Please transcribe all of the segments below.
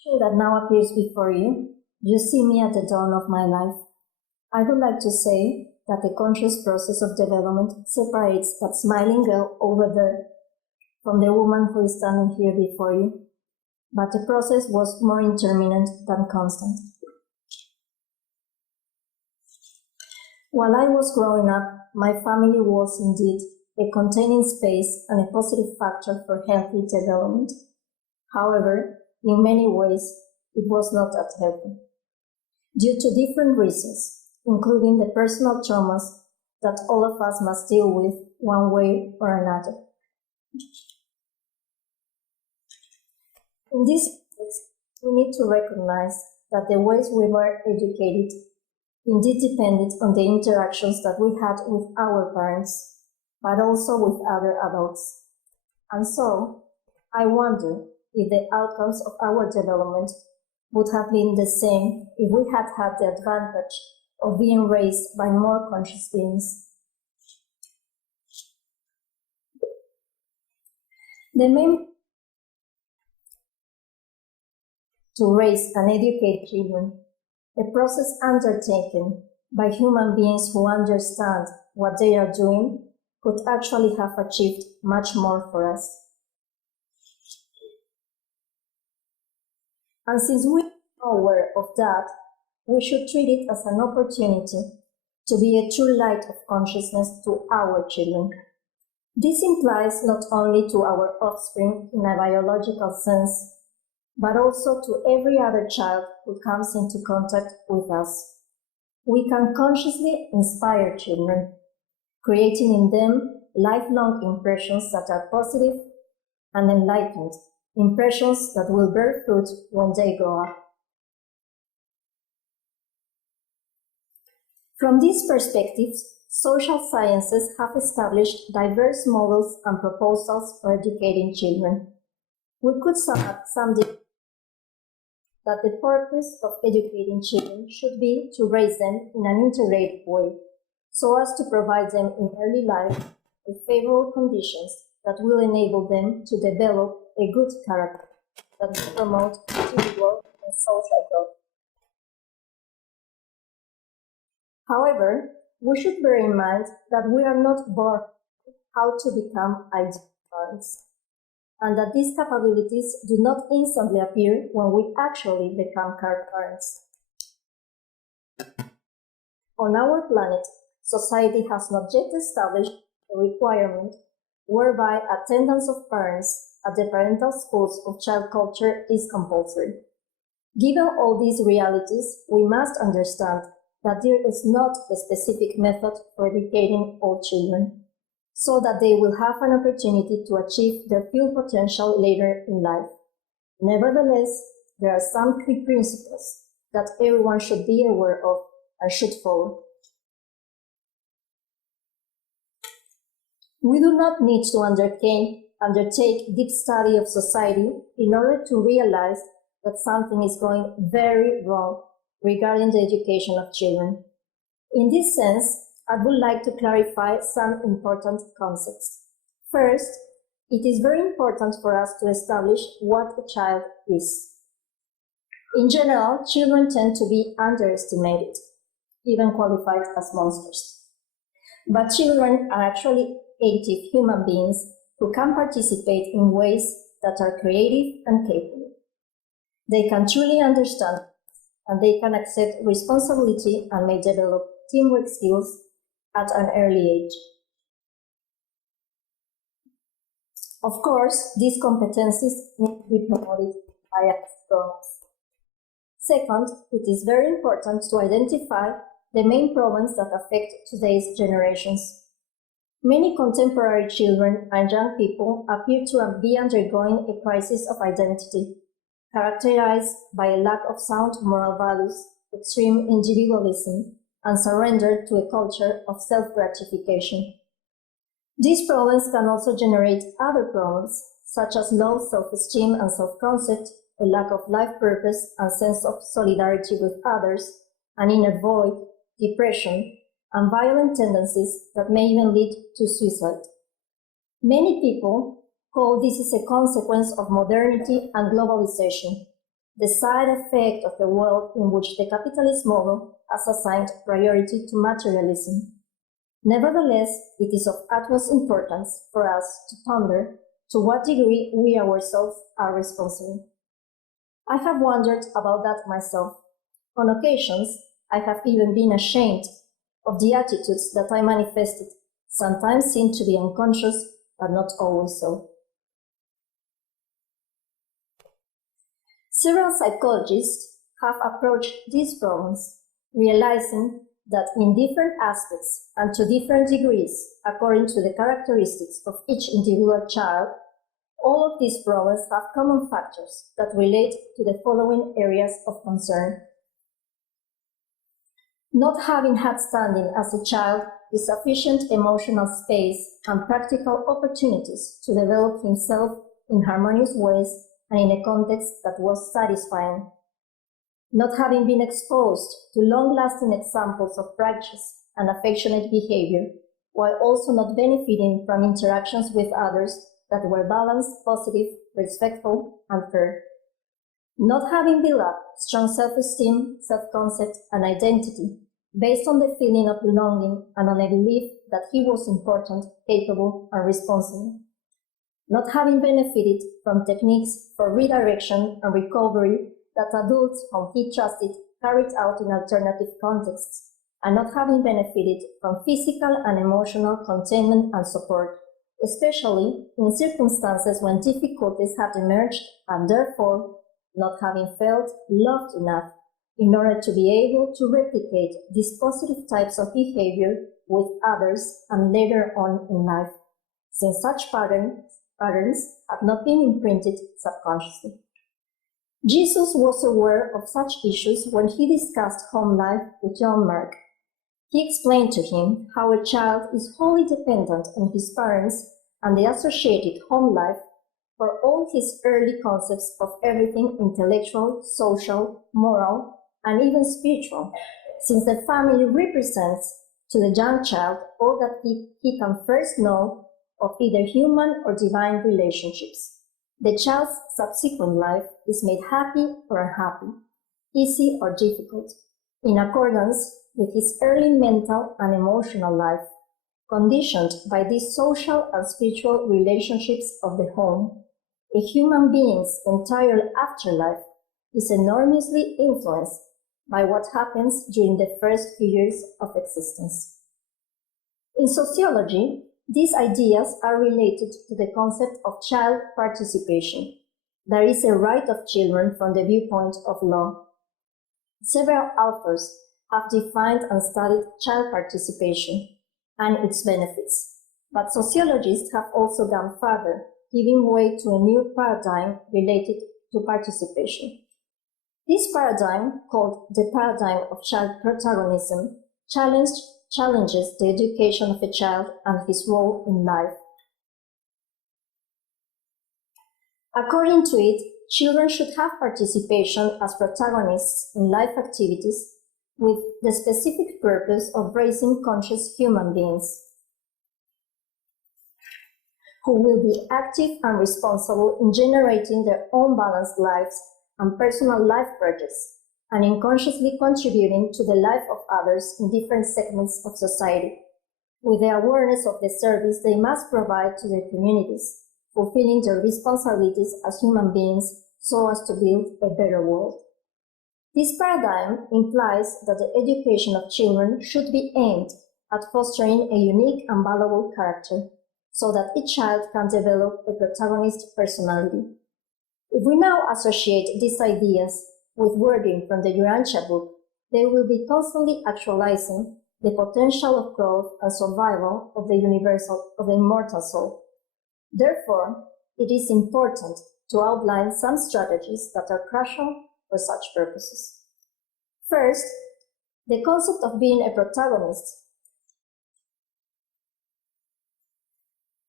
picture that now appears before you, you see me at the dawn of my life. I would like to say that the conscious process of development separates that smiling girl over there from the woman who is standing here before you, but the process was more intermittent than constant. While I was growing up, my family was indeed a containing space and a positive factor for healthy development. However, in many ways, it was not that healthy, due to different reasons, including the personal traumas that all of us must deal with one way or another. In this case, we need to recognize that the ways we were educated indeed depended on the interactions that we had with our parents, but also with other adults. And so, I wonder if the outcomes of our development would have been the same if we had had the advantage of being raised by more conscious beings. The main to raise and educate children, a process undertaken by human beings who understand what they are doing, could actually have achieved much more for us. And since we are aware of that, we should treat it as an opportunity to be a true light of consciousness to our children. This implies not only to our offspring in a biological sense, but also to every other child who comes into contact with us. We can consciously inspire children, creating in them lifelong impressions that are positive and enlightened, impressions that will bear fruit when they grow up. From these perspectives, social sciences have established diverse models and proposals for educating children. We could sum up some that the purpose of educating children should be to raise them in an integrated way, so as to provide them in early life with favorable conditions that will enable them to develop a good character that will promote individual and social growth. However, we should bear in mind that we are not born how to become ideal parents, and that these capabilities do not instantly appear when we actually become parents. On our planet, society has not yet established a requirement whereby attendance of parents at the parental schools of child culture is compulsory. Given all these realities, we must understand that there is not a specific method for educating all children, so that they will have an opportunity to achieve their full potential later in life. Nevertheless, there are some key principles that everyone should be aware of and should follow. We do not need to undertake deep study of society in order to realize that something is going very wrong regarding the education of children. In this sense, I would like to clarify some important concepts. First, it is very important for us to establish what a child is. In general, children tend to be underestimated, even qualified as monsters. But children are actually active human beings who can participate in ways that are creative and capable. They can truly understand, and they can accept responsibility and may develop teamwork skills at an early age. Of course, these competencies need to be promoted by grown-ups. Second, it is very important to identify the main problems that affect today's generations. Many contemporary children and young people appear to be undergoing a crisis of identity, characterized by a lack of sound moral values, extreme individualism, and surrender to a culture of self-gratification. These problems can also generate other problems, such as low self-esteem and self-concept, a lack of life purpose and sense of solidarity with others, an inner void, depression, and violent tendencies that may even lead to suicide. Many people call this as a consequence of modernity and globalization. the side effect of the world in which the capitalist model has assigned priority to materialism. Nevertheless, it is of utmost importance for us to ponder to what degree we ourselves are responsible. I have wondered about that myself. On occasions, I have even been ashamed of the attitudes that I manifested, sometimes seem to be unconscious, but not always so. Several psychologists have approached these problems, realizing that in different aspects and to different degrees, according to the characteristics of each individual child, all of these problems have common factors that relate to the following areas of concern. Not having had standing as a child with sufficient emotional space and practical opportunities to develop himself in harmonious ways and in a context that was satisfying. Not having been exposed to long-lasting examples of righteous and affectionate behavior, while also not benefiting from interactions with others that were balanced, positive, respectful, and fair. Not having built up strong self-esteem, self-concept, and identity based on the feeling of belonging and on a belief that he was important, capable, and responsible. Not having benefited from techniques for redirection and recovery that adults whom he trusted carried out in alternative contexts, and not having benefited from physical and emotional containment and support, especially in circumstances when difficulties had emerged, and therefore not having felt loved enough in order to be able to replicate these positive types of behavior with others and later on in life, since such patterns have not been imprinted subconsciously. Jesus was aware of such issues when he discussed home life with John Mark. He explained to him how a child is wholly dependent on his parents and the associated home life for all his early concepts of everything intellectual, social, moral, and even spiritual, since the family represents to the young child all that he can first know of either human or divine relationships. The child's subsequent life is made happy or unhappy, easy or difficult, in accordance with his early mental and emotional life, conditioned by these social and spiritual relationships of the home. A human being's entire afterlife is enormously influenced by what happens during the first few years of existence. In sociology, these ideas are related to the concept of child participation. There is a right of children from the viewpoint of law. Several authors have defined and studied child participation and its benefits, but sociologists have also gone further, giving way to a new paradigm related to participation. This paradigm, called the paradigm of child protagonism, challenges the education of a child and his role in life. According to it, children should have participation as protagonists in life activities with the specific purpose of raising conscious human beings who will be active and responsible in generating their own balanced lives and personal life projects, and in consciously contributing to the life of others in different segments of society, with the awareness of the service they must provide to their communities, fulfilling their responsibilities as human beings so as to build a better world. This paradigm implies that the education of children should be aimed at fostering a unique and valuable character, so that each child can develop a protagonist personality. If we now associate these ideas with wording from the Urantia book, they will be constantly actualizing the potential of growth and survival of the immortal soul. Therefore, it is important to outline some strategies that are crucial for such purposes. First, the concept of being a protagonist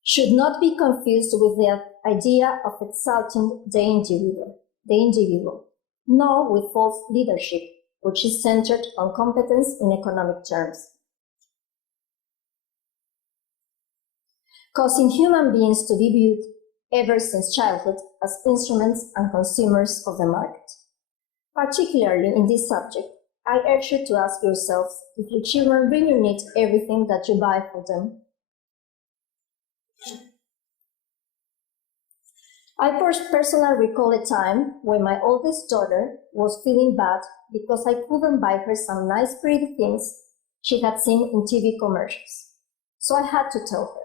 should not be confused with the idea of exalting the individual, nor with false leadership, which is centered on competence in economic terms, causing human beings to be viewed ever since childhood as instruments and consumers of the market. Particularly in this subject, I urge you to ask yourselves if your children really need everything that you buy for them. I personally recall a time when my oldest daughter was feeling bad because I couldn't buy her some nice pretty things she had seen in TV commercials. So I had to tell her,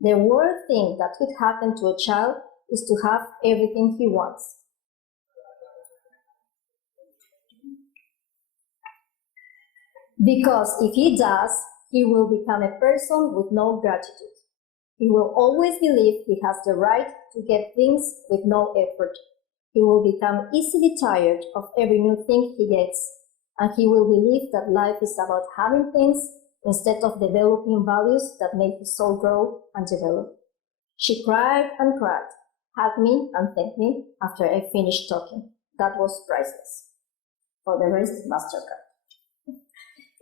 the worst thing that could happen to a child is to have everything he wants. Because if he does, he will become a person with no gratitude. He will always believe he has the right to get things with no effort. He will become easily tired of every new thing he gets, and he will believe that life is about having things instead of developing values that make his soul grow and develop. She cried and cried, hugged me and thanked me after I finished talking. That was priceless. For the rest, MasterCard.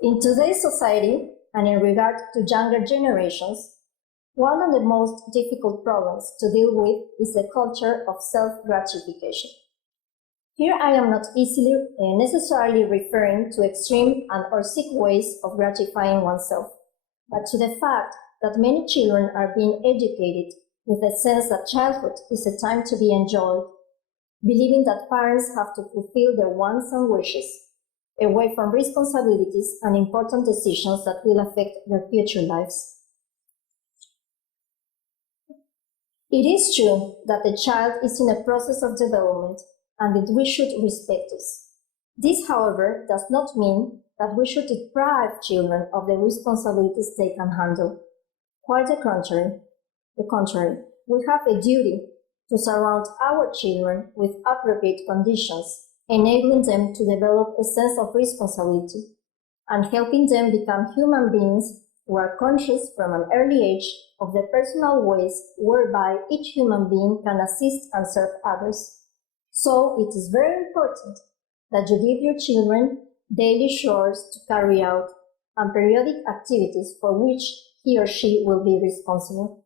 In today's society, and in regard to younger generations, one of the most difficult problems to deal with is the culture of self-gratification. Here I am not necessarily referring to extreme and/or sick ways of gratifying oneself, but to the fact that many children are being educated with the sense that childhood is a time to be enjoyed, believing that parents have to fulfill their wants and wishes, away from responsibilities and important decisions that will affect their future lives. It is true that the child is in a process of development and that we should respect this. This, however, does not mean that we should deprive children of the responsibilities they can handle. Quite the contrary. We have a duty to surround our children with appropriate conditions, enabling them to develop a sense of responsibility and helping them become human beings who are conscious from an early age of the personal ways whereby each human being can assist and serve others. So it is very important that you give your children daily chores to carry out and periodic activities for which he or she will be responsible.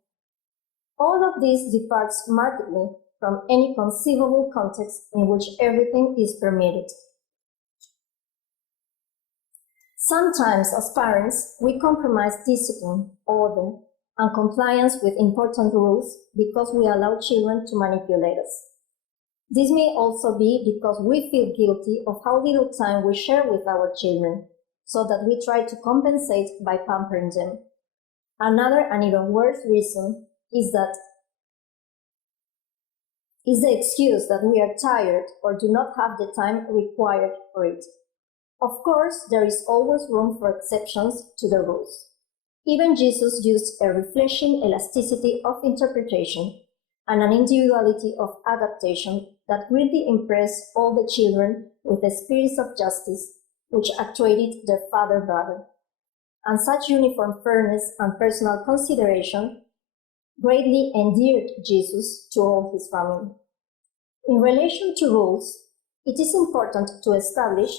All of this departs markedly from any conceivable context in which everything is permitted. Sometimes, as parents, we compromise discipline, order, and compliance with important rules because we allow children to manipulate us. This may also be because we feel guilty of how little time we share with our children, so that we try to compensate by pampering them. Another and even worse reason is the excuse that we are tired or do not have the time required for it. Of course, there is always room for exceptions to the rules. Even Jesus used a refreshing elasticity of interpretation and an individuality of adaptation that really impressed all the children with the spirits of justice which actuated their father-brother. And such uniform fairness and personal consideration greatly endeared Jesus to all his family. In relation to rules, it is important to establish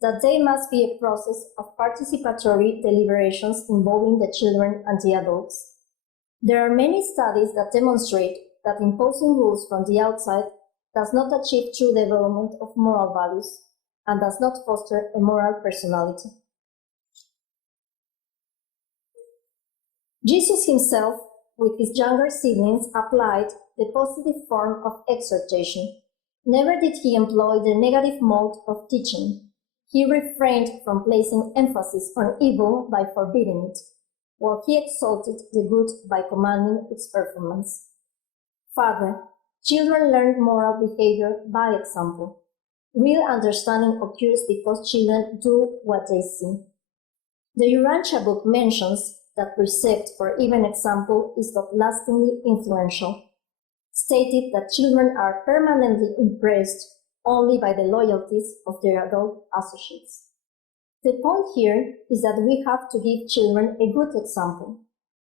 that they must be a process of participatory deliberations involving the children and the adults. There are many studies that demonstrate that imposing rules from the outside does not achieve true development of moral values and does not foster a moral personality. Jesus himself, with his younger siblings, applied the positive form of exhortation. Never did he employ the negative mode of teaching. He refrained from placing emphasis on evil by forbidding it, while he exalted the good by commanding its performance. Further, children learn moral behavior by example. Real understanding occurs because children do what they see. The Urantia book mentions that precept or even example is not lastingly influential, stated that children are permanently impressed only by the loyalties of their adult associates. The point here is that we have to give children a good example,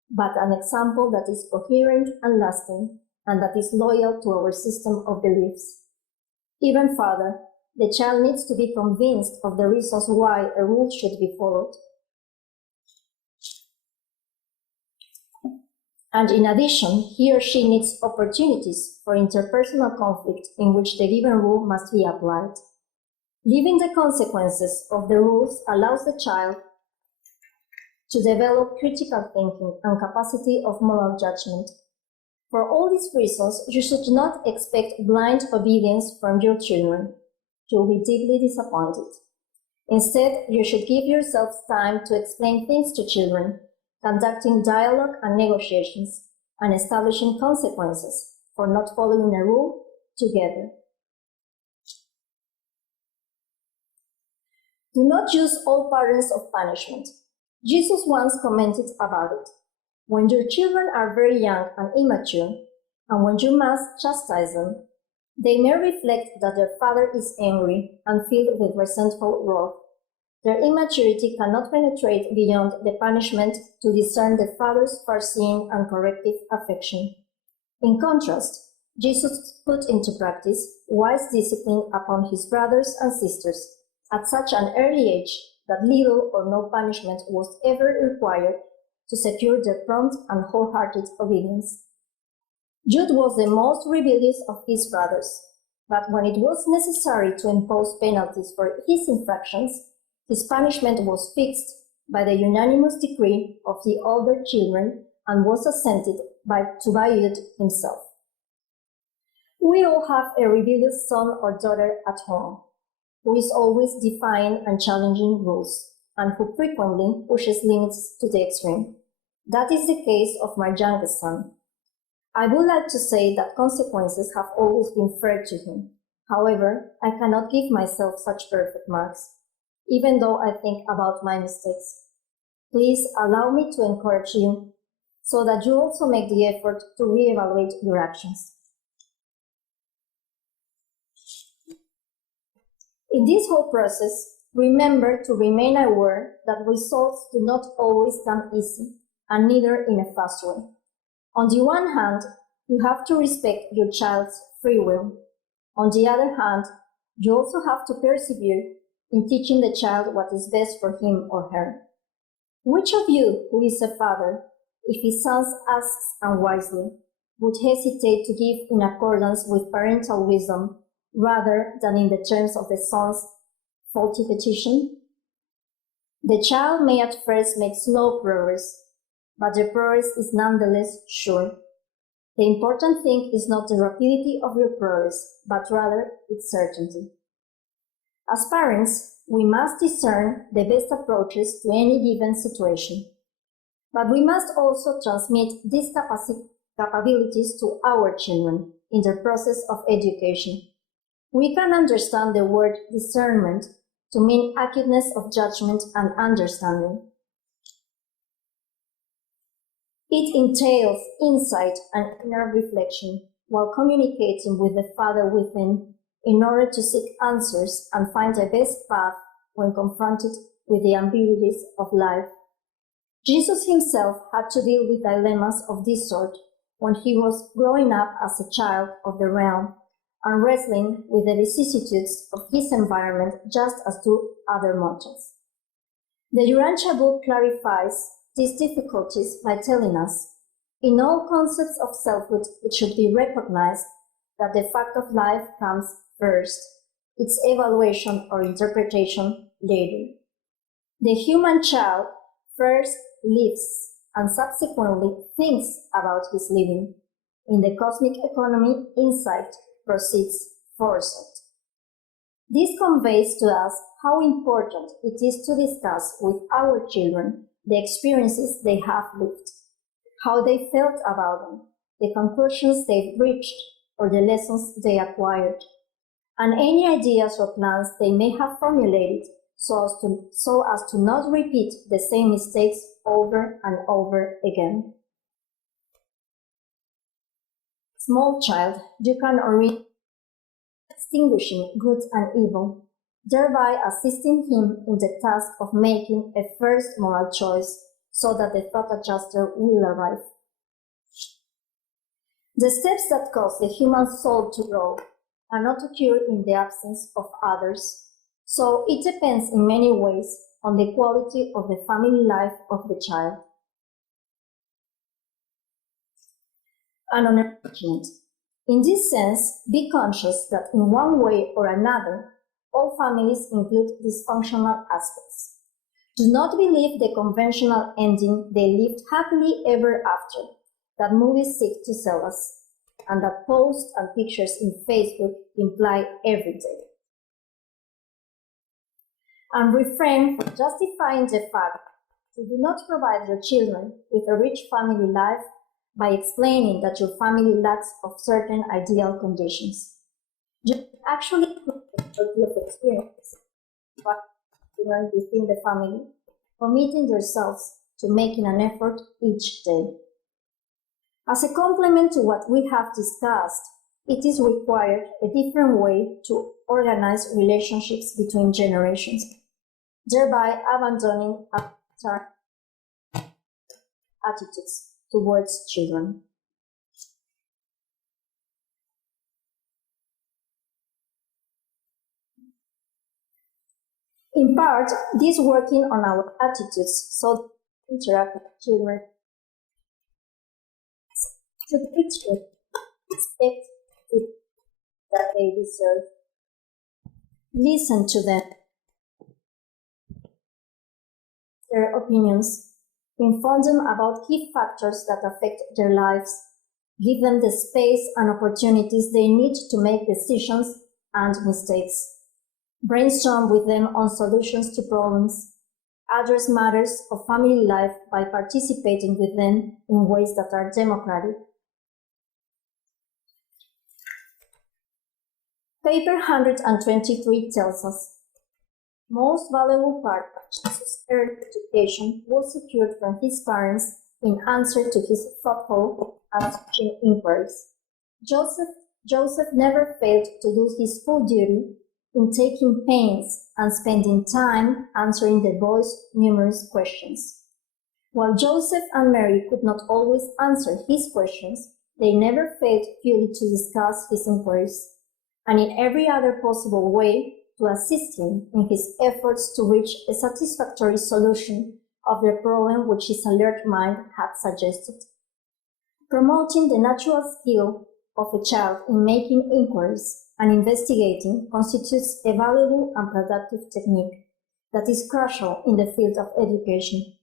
but an example that is coherent and lasting, and that is loyal to our system of beliefs. Even further, the child needs to be convinced of the reasons why a rule should be followed. And in addition, he or she needs opportunities for interpersonal conflict in which the given rule must be applied. Living the consequences of the rules allows the child to develop critical thinking and capacity of moral judgment. For all these reasons, you should not expect blind obedience from your children. You will be deeply disappointed. Instead, you should give yourselves time to explain things to children, conducting dialogue and negotiations, and establishing consequences for not following a rule together. Do not use all patterns of punishment. Jesus once commented about it. When your children are very young and immature, and when you must chastise them, they may reflect that their father is angry and filled with resentful wrath. Their immaturity cannot penetrate beyond the punishment to discern the father's foreseeing and corrective affection. In contrast, Jesus put into practice wise discipline upon his brothers and sisters at such an early age that little or no punishment was ever required to secure their prompt and wholehearted obedience. Jude was the most rebellious of his brothers, but when it was necessary to impose penalties for his infractions, his punishment was fixed by the unanimous decree of the older children and was assented by Jude himself. We all have a rebellious son or daughter at home, who is always defying and challenging rules, and who frequently pushes limits to the extreme. That is the case of my youngest son. I would like to say that consequences have always been fair to him. However, I cannot give myself such perfect marks, even though I think about my mistakes. Please allow me to encourage you so that you also make the effort to reevaluate your actions. In this whole process, remember to remain aware that results do not always come easy, and neither in a fast way. On the one hand, you have to respect your child's free will. On the other hand, you also have to persevere in teaching the child what is best for him or her. Which of you, who is a father, if his son asks unwisely, would hesitate to give in accordance with parental wisdom rather than in the terms of the son's faulty petition? The child may at first make slow progress, but the progress is nonetheless sure. The important thing is not the rapidity of your progress, but rather its certainty. As parents, we must discern the best approaches to any given situation, but we must also transmit these capabilities to our children in the process of education. We can understand the word discernment to mean acuteness of judgment and understanding. It entails insight and inner reflection while communicating with the Father within in order to seek answers and find the best path when confronted with the ambiguities of life. Jesus himself had to deal with dilemmas of this sort when he was growing up as a child of the realm and wrestling with the vicissitudes of his environment just as do other mortals. The Urantia book clarifies these difficulties by telling us, in all concepts of selfhood, it should be recognized that the fact of life comes first, its evaluation or interpretation later. The human child first lives and subsequently thinks about his living. In the cosmic economy, insight proceeds foresight. This conveys to us how important it is to discuss with our children the experiences they have lived, how they felt about them, the conclusions they've reached, or the lessons they acquired, and any ideas or plans they may have formulated so as to not repeat the same mistakes over and over again. Small child, you can already distinguishing good and evil, thereby assisting him in the task of making a first moral choice so that the thought adjuster will arrive. The steps that cause the human soul to grow cannot occur in the absence of others, so it depends in many ways on the quality of the family life of the child. And on enrichment. In this sense, be conscious that in one way or another, all families include dysfunctional aspects. Do not believe the conventional ending, they lived happily ever after, that movies seek to sell us, and that posts and pictures in Facebook imply every day. And refrain from justifying the fact that you do not provide your children with a rich family life by explaining that your family lacks of certain ideal conditions. You actually put the quality of experience within the family, committing yourselves to making an effort each day. As a complement to what we have discussed, it is required a different way to organize relationships between generations, thereby abandoning attitudes towards children. In part, this working on our attitudes so that interact with children should picture expect that they deserve. Listen to them, their opinions, inform them about key factors that affect their lives, give them the space and opportunities they need to make decisions and mistakes. Brainstorm with them on solutions to problems, address matters of family life by participating with them in ways that are democratic. Paper 123 tells us, most valuable part of Jesus' early education was secured from his parents in answer to his thoughtful and searching inquiries. Joseph never failed to do his full duty in taking pains and spending time answering the boy's numerous questions. While Joseph and Mary could not always answer his questions, they never failed fully to discuss his inquiries, and in every other possible way to assist him in his efforts to reach a satisfactory solution of the problem which his alert mind had suggested. Promoting the natural skill of a child in making inquiries and investigating constitutes a valuable and productive technique that is crucial in the field of education.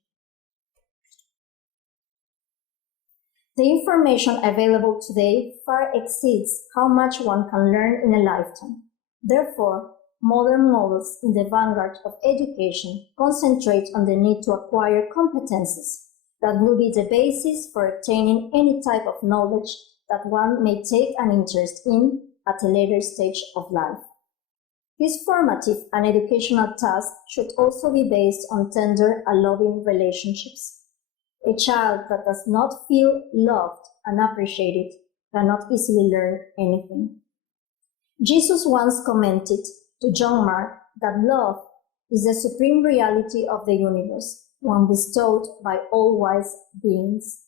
The information available today far exceeds how much one can learn in a lifetime. Therefore, modern models in the vanguard of education concentrate on the need to acquire competencies that will be the basis for obtaining any type of knowledge that one may take an interest in at a later stage of life. This formative and educational task should also be based on tender and loving relationships. A child that does not feel loved and appreciated cannot easily learn anything. Jesus once commented to John Mark that love is the supreme reality of the universe, one bestowed by all wise beings,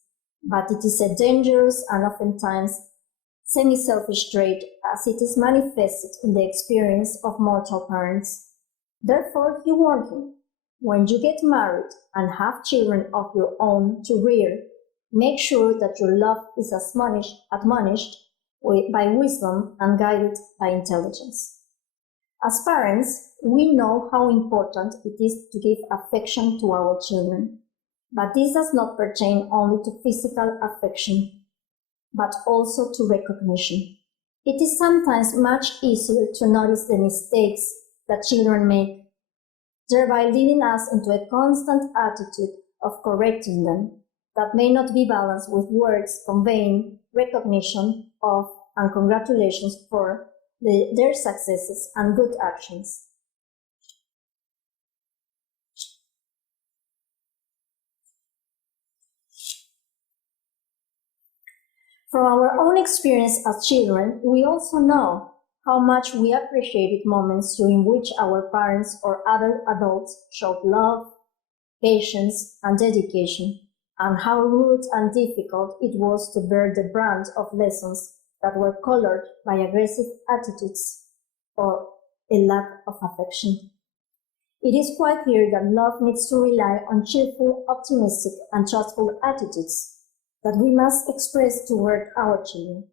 but it is a dangerous and oftentimes semi-selfish trait as it is manifested in the experience of mortal parents. Therefore, he warned him, when you get married and have children of your own to rear, make sure that your love is admonished by wisdom and guided by intelligence. As parents, we know how important it is to give affection to our children, but this does not pertain only to physical affection, but also to recognition. It is sometimes much easier to notice the mistakes that children make, thereby leading us into a constant attitude of correcting them that may not be balanced with words conveying recognition of and congratulations for their successes and good actions. From our own experience as children, we also know how much we appreciated moments during which our parents or other adults showed love, patience, and dedication, and how rude and difficult it was to bear the brunt of lessons that were colored by aggressive attitudes or a lack of affection. It is quite clear that love needs to rely on cheerful, optimistic, and trustful attitudes that we must express toward our children.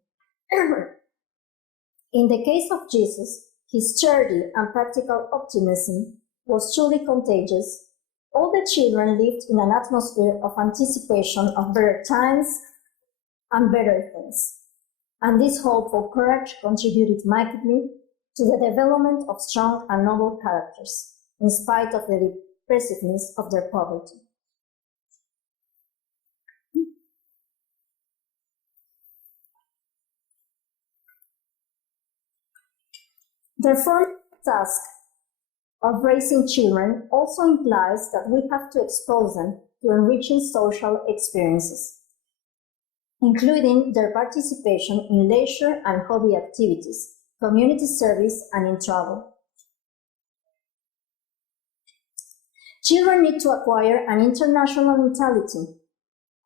In the case of Jesus, His sturdy and practical optimism was truly contagious. All the children lived in an atmosphere of anticipation of better times and better things. And this hopeful courage contributed mightily to the development of strong and noble characters, in spite of the depressiveness of their poverty. Therefore, the task of raising children also implies that we have to expose them to enriching social experiences, including their participation in leisure and hobby activities, community service, and in travel. Children need to acquire an international mentality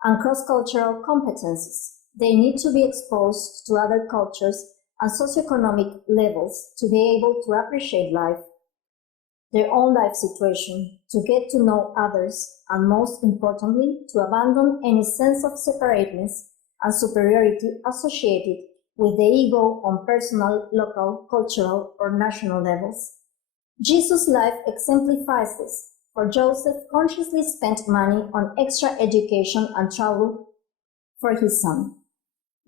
and cross-cultural competencies. They need to be exposed to other cultures and socioeconomic levels to be able to appreciate life, their own life situation, to get to know others, and most importantly, to abandon any sense of separateness and superiority associated with the ego on personal, local, cultural, or national levels. Jesus' life exemplifies this, for Joseph consciously spent money on extra education and travel for his son.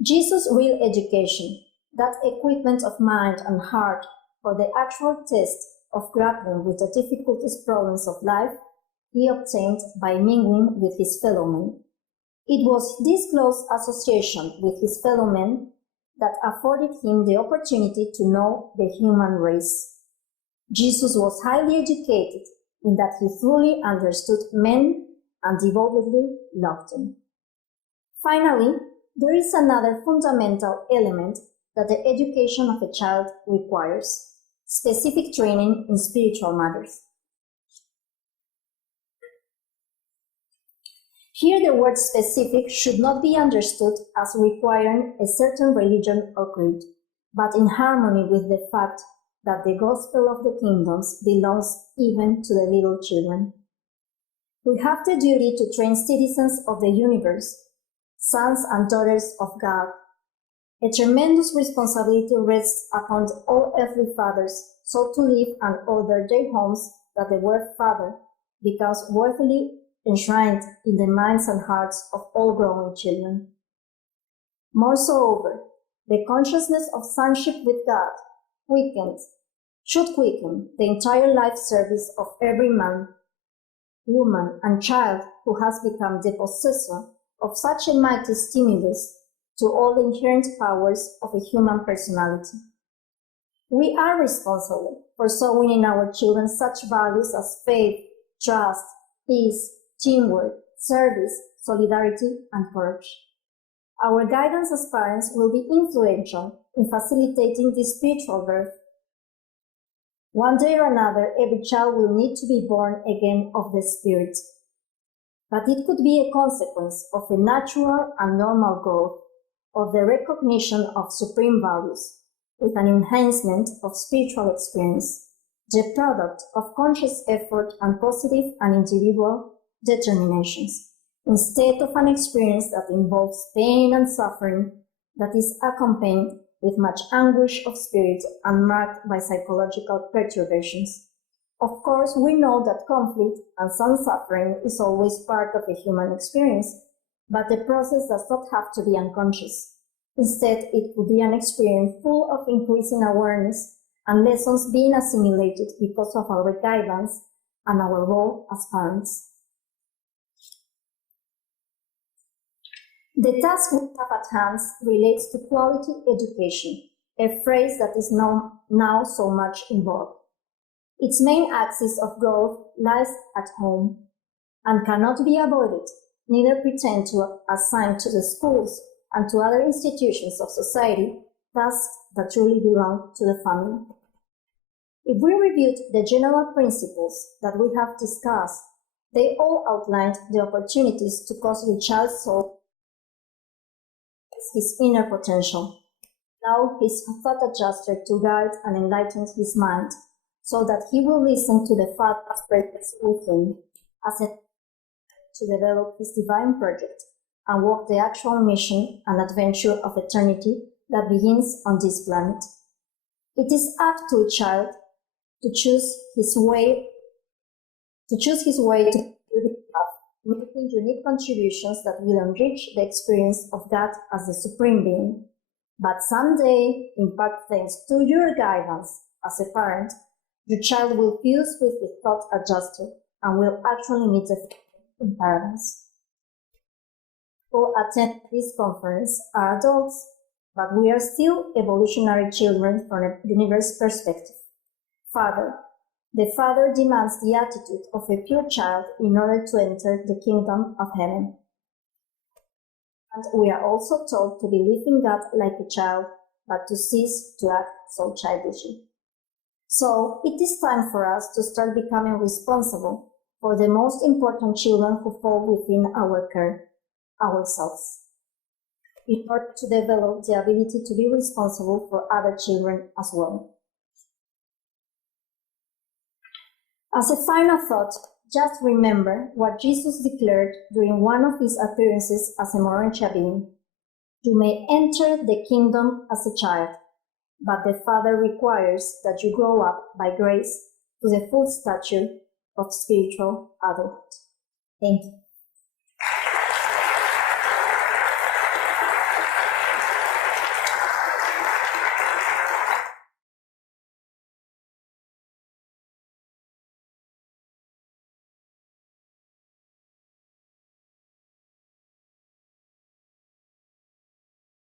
Jesus' real education, that equipment of mind and heart for the actual test of grappling with the difficult problems of life, he obtained by mingling with his fellow men. It was this close association with his fellow men that afforded him the opportunity to know the human race. Jesus was highly educated in that he fully understood men and devotedly loved them. Finally, there is another fundamental element that the education of a child requires: specific training in spiritual matters. Here the word specific should not be understood as requiring a certain religion or creed, but in harmony with the fact that the gospel of the kingdoms belongs even to the little children. We have the duty to train citizens of the universe, sons and daughters of God. A tremendous responsibility rests upon all earthly fathers, so to live and order their homes that the word father becomes worthily enshrined in the minds and hearts of all growing children. Moreover, the consciousness of sonship with God should quicken the entire life service of every man, woman, and child who has become the possessor of such a mighty stimulus to all the inherent powers of a human personality. We are responsible for sowing in our children such values as faith, trust, peace, teamwork, service, solidarity, and courage. Our guidance as parents will be influential in facilitating this spiritual birth. One day or another, every child will need to be born again of the Spirit. But it could be a consequence of the natural and normal growth of the recognition of supreme values, with an enhancement of spiritual experience, the product of conscious effort and positive and individual determinations, instead of an experience that involves pain and suffering that is accompanied with much anguish of spirit and marked by psychological perturbations. Of course, we know that conflict and some suffering is always part of a human experience, but the process does not have to be unconscious. Instead, it could be an experience full of increasing awareness and lessons being assimilated because of our guidance and our role as parents. The task we have at hand relates to quality education, a phrase that is now so much in vogue. Its main axis of growth lies at home and cannot be avoided, neither pretend to assign to the schools and to other institutions of society tasks that truly belong to the family. If we reviewed the general principles that we have discussed, they all outlined the opportunities to cause the child's soul his inner potential. Now his thought adjuster to guide and enlighten his mind, so that he will listen to the Father's purpose within as a to develop his divine project and walk the actual mission and adventure of eternity that begins on this planet. It is up to a child to choose his way to the path, making unique contributions that will enrich the experience of God as the Supreme Being. But someday, in part thanks to your guidance as a parent, your child will fuse with the thought adjuster and will actually meet the in paradise. Who attend this conference are adults, but we are still evolutionary children from a universe perspective. The Father demands the attitude of a pure child in order to enter the kingdom of heaven. And we are also told to believe in God like a child, but to cease to act so childishly. So it is time for us to start becoming responsible for the most important children who fall within our care, ourselves, in order to develop the ability to be responsible for other children as well. As a final thought, just remember what Jesus declared during one of his appearances as a Urantia being. You may enter the kingdom as a child, but the Father requires that you grow up by grace to the full stature of spiritual adulthood. Thank you.